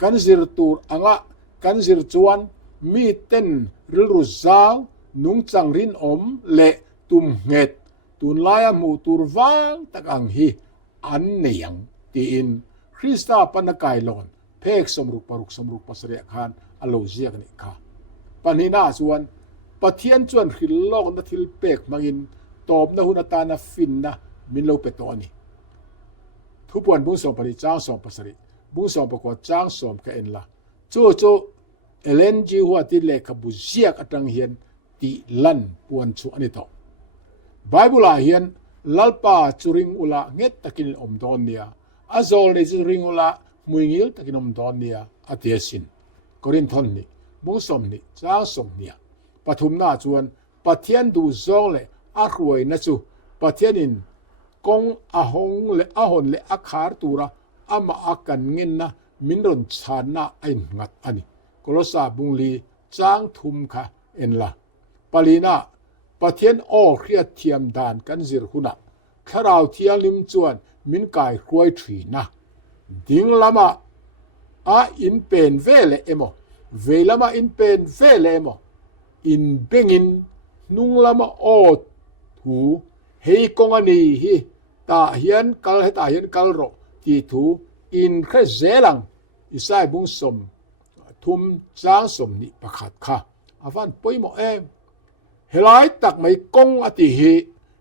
กันซิร์ตูร์อังะกันซิร์จวนมีเต้นริลรุซาวนุงจังรินอมเลตุมเงตตุนลายมูตุรวังตักอังฮีอันเนียงตีอินคริสตาปนกายลอนเพกสมรุกปรุกสมรุกปัสเรียคานอโลเจียกันอีกค่ะปันนี้น่าส่วนปะเทียนจวนขิลโลกนัทิลเปกมังินตอบนะหุนตานะฟินนะมินโลเปตอนี่ทุกวันบุญสมปริจ้างสมปัสริบุญสมประกอบจ้างสมกันละโจเอเลนจีหัวที่เลขบุเซียกอัตังเฮียนตีลันปวนสุอันนี้ต่อไบเบิลเฮียนลัลปาจุริงอุลาเงตตะกินอมดอนเนียอาโซเลจุริงอุลามุยงิลตะกินอมดอนเนียอาเทียสินกอรินทอนนี่บุษมนี่จ้าสมเนียปฐุมนาจวนปะเทียนดูซองเลอารวยนะจูปะเทียนินกงอาหงเลอาหนเลอาคาร์ตูระอามาอากันเงินนะมินรนชานะไองัดอันนี้กลสาบุงลีจ้างทุมค่ะเอ็นละปาลีนาปะเทียนโอเครียดเทียมดานกันซิรหุนะข้าเราเทียลิมจวนมินกายรวยทรีนะดิ้งละมาอินเป็นเวเลเอโมเวลมาอินเป็นเวเลเอโมอินเบงินนุงละมาโอถูเฮกงอันนี้ฮิ ตาเฮียนกัลให้ตาเฮียนกัลโรตีทูอินแค่เจลังอิสายบุงสมทุมจางสมนิประคัดค่ะอาฟันป่วยหมอเอมเฮลายตักไม่กงอติเฮ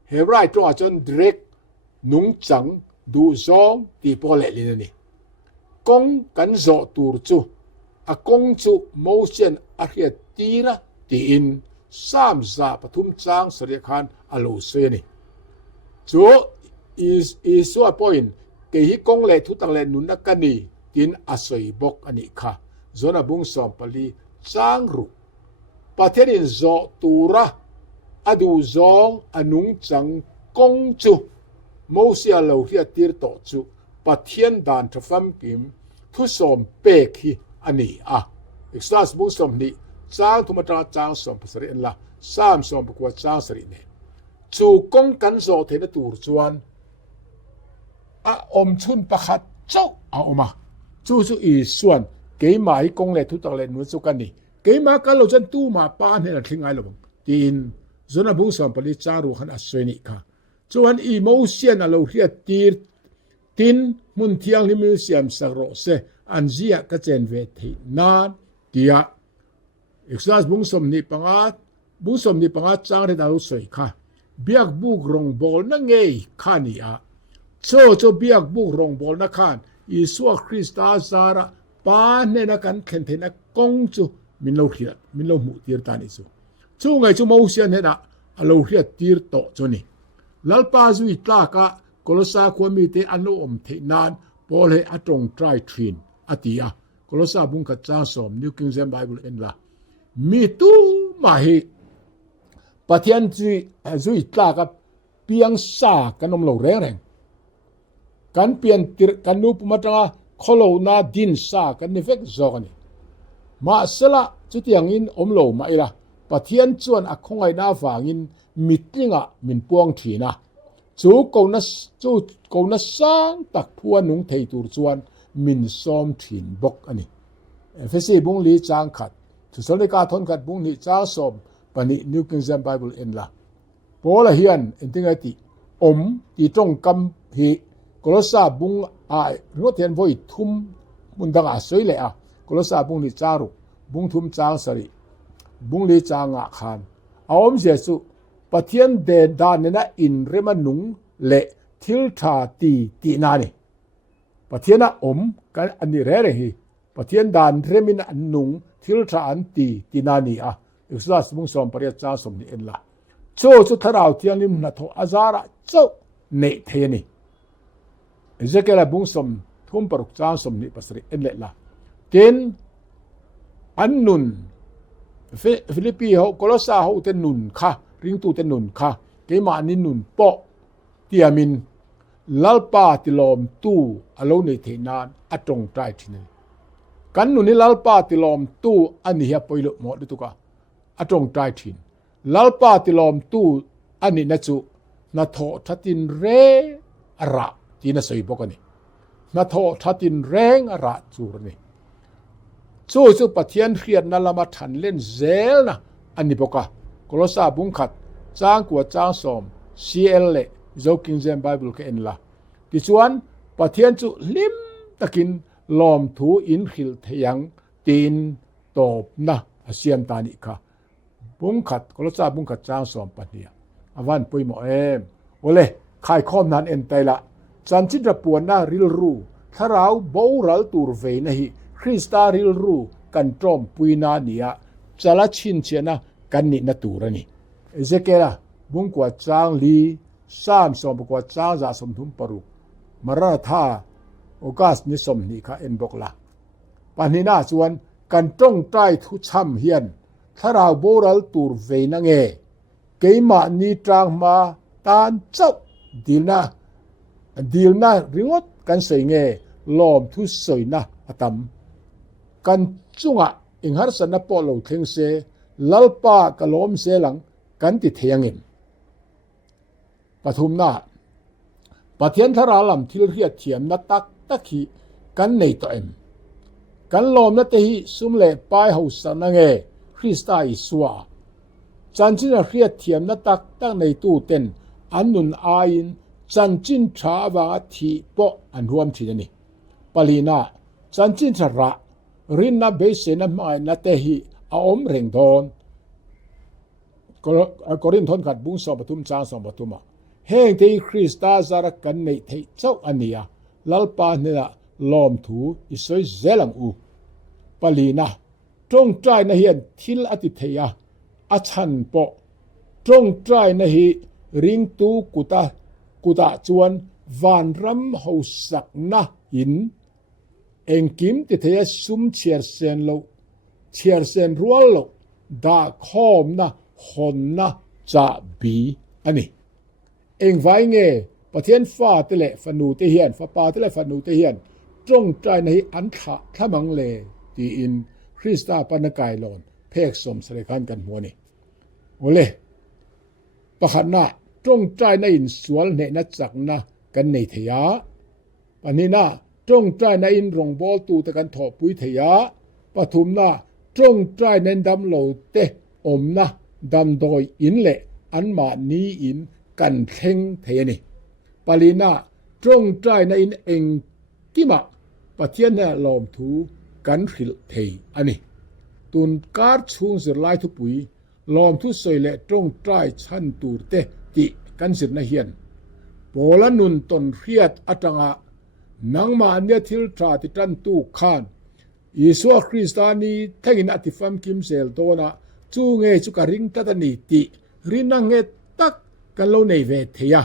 เฮไรตรงอาจนเดรกนุงจังดูซองตีโปเลลินนี่กงกันโจตูรจูอากงจูโมเชนอาเฮียตีระตีอินสามซาปทุมจางสเรียคานอโลเซนี่จูอีสัวปอยน์เกฮิกงเลทุตังเลนุนนักกันนี่ตินอาศัยบกอันนี้ค่ะโซนบุงสอมปลีจางรุประเทศอินโจตูระอดูซองอนุงจังกงจูโมเสียเหลาที่ตีร์ต่อจูประเทศด่านทฟัมกิมทุสอมเปกฮีอันนี้อีกสามบุงสอมนี้จางทุมาตราจางสอมภาษาเอ็นละสามสอมประกวดจางสริเนจูกงกันโจเทนตูร์จวนอมชุนประคัดเจ้าเอาออกมาจูอีส่วนเกยมาให้กงเลทุตังเลนุสุกันนี่เกยมากันเราจันตู้มาป้านให้เราทิ้งไงหรอกตีนจนบุงสอมปริจารุขันอัศวินิค่ะจวนอีโมเซียนเราเรียกตีร์ตินมุนเทียงลิมิเซียมสักโรเซอันเจียกเจนเวทีนานเดียอีกสักบุงสอมนี่ปังอาบุงสอมนี่ปังอาจางเรดารุสวยค่ะเบียกบุกรงบอลนั่งเงยข้านี่โจเบียกบุกรงบอลนักขันอิสวาคริสตาซาระปานเนนักันเข็นเทนักกงจูมินโลเฮียมินโลมุตีร์ตานิจูไงจูมาอุเซียนเนนะอโลเฮียตีร์โตจูนี่ลัลปาจุอิตลากะกลสาควมีเตอันโนอมเทนานปอลเฮอตรงไตรทรีนอติยากลสาบุงกัจจางสอมนิวคิงเซมไบเบิลเอ็นละมีตูมาเฮปะเทียนจุอิตลากะเปียงซากันอมโลแรงกันเปลี่ยนกันนูปมาตราโคโลนาดินซากันนิเฟกจอกันนี่มาสละจุดอย่างอินอมโลมาอีละปะเทียนจวนอักคงไอนาฝางอินมิตริงะมินปวงทีนะจูกนัสสร้างตักพัวนุงเทตูจวนมินซอมถินบกอันนี้เฟซีบุงลีจางขัดทุสลิกาทนขัดบุงลีจางสมปะนินิวคิงเซมไบเบิลเอ็นละโปละเฮียนเอ็นติงไอติตีตรงกำฮีกลสาบุงรถเทียนvoiทุมมุนดังสวยเลยกลสาบุงลีจารุบุงทุมจางสริบุงลีจางขานอมเจสุปะเทียนเดนดานนะอินเรมนุงเลทิลทาตีนานี่ปะเทียนกันอันนี้เร่ฮีปะเทียนดานเรมินอันนุงทิลทาอันตีนานี่อิสลาสบุงสอมปริยจาสมนี่เอ็นละโจทาราวเทียนลิมนาโทอาซาระโจเนเทนี่เจเกลบุงสมทุ่มปรุกจางสมนิปัสริเอ็นเลละเกนอันนุนฟิลิปปีเขากลสาเขาเตนุนค่ะริงตูเตนุนค่ะเกมานินุนปอเตียมินลัลปาติลอมตูอโลเนเทนานอตรงไตรทินกันนุนลัลปาติลอมตูอันนี้ปอยลุหมดตุกะอตรงไตรทินลัลปาติลอมตูอันนี้นะจูนาโททัตินเรอระที่น่าสวยบอกนี่นาโททัตินแรงอระจูรนี่จูปะเทียนเขียนนั่นละมาทันเล่นเซลนะอันนี้บอกกลสาบุงขัดจางกว่าจางสอม CL เลโจกิงเซมไบเบิลก็เอ็นละที่ส่วนปะเทียนจูลิมตะกินลอมถูอินขิลเทียงตีนตบนะเสียมตานิค่ะบุงขัดกลสาบุงขัดจางสอมปะเนี่ยอวันปุยหมอโอเลขายข้อมนั้นเอ็นไตละจันจิตระปวนน่าริลรูถ้าเราบ่รัลตูร์เวนะฮิคริสตาริลรูกันตรอมปุยนาเนียจะละชินเชนะกันนี่นาตูระนี่เอเซเกล่ะบุงกว่าจางลีสามสมบกว่าจางจะสมทุมปรุมาราธาโอกาสนิสมนี่ค่ะเอ็นบอกละปานนี้น่าส่วนกันต้องใต้ทุช่ำเฮียนถ้าเราบ่รัลตูร์เวนะเงเกยมานี่จางมาตานเจ้าดีนะริงดกันสวยเงลอมทุสวยนะอตัมกันจุงอิงหาสนะปอโลเทงเซลัลปากะลอมเซหลังกันติเทียงเงินปทุมนาปะเทียนทราลำทิลเรียเทียมนัตักตะขีกันในตัวกันลอมนัตหิสุมเลปายหูสนังเงคริสตาอิสวาจันจินเรียเทียมนัตักตั้งในตู้เต็นอันนุนอายิน จันจินทราวาทีปออันรวมทีนี่ปลีนาจันจินทระรินนาเบเสนมานาเตหิอาอมเร่งดอนกอรินทอนขัดบุงสอบปทุมจางสอบปทุมเฮงที่คริสตาจารักกันในเทเจ้าอันนี้ลัลปาเนละลอมถูอิสอยเซลังอูปลีนาตรงใจนเฮียนทิลอติเทียอาชันปอตรงใจนฮีริงตูกุตาจวนวานรำหูสักนะหินเองกิมติเทียซุมเชียร์เซนโลเชียร์เซนรัวโลดาคอมนะหอนนะจะบีอันนี้เองไว้เงประเทศฟ้าเตเลฟนูเตเฮียนฟ้าปาเตเลฟนูเตเฮียนตรงใจในอันทะมังเลตีอินคริสตาปนกายลอนเพกสมสเลคันกันหัวนี่โอเลปะขันนะตรงใจในอินสวลเนนัดจักนะกันในเทียปะนี้นะตรงใจในอินรงบอลตูตะกันถอปุยเทียปทุมนะตรงใจในดำโลเตอมนะดำโดยอินเลอันมานี้อินกันเพ่งเทียนี่ปาลีนาตรงใจในอินเองกิมะปะเทียนเนี่ยลอมทูกันขิลเทอันนี้ตุนการชุงสิไลทุปุยลอมทุสวยและตรงใจชั้นตูเตติกันสินะเฮียนโปละนุนตนเรียดอัตงะนังมาเนี่ยทิลทราติตันตูคานอิสวาคริสตานีแทกินอติฟัมคิมเซลโตนะจูเงจุกริงตัตนีติรินังเงตักกันโลในเวทเทีย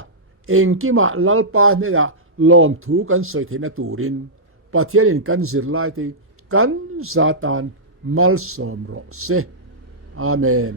เองกิมาลัลปาเนี่ยลอมทูกันสวยเทนตูรินปะเทียนินกันสิไลติกันซาตานมัลสอมโรเซอาเมน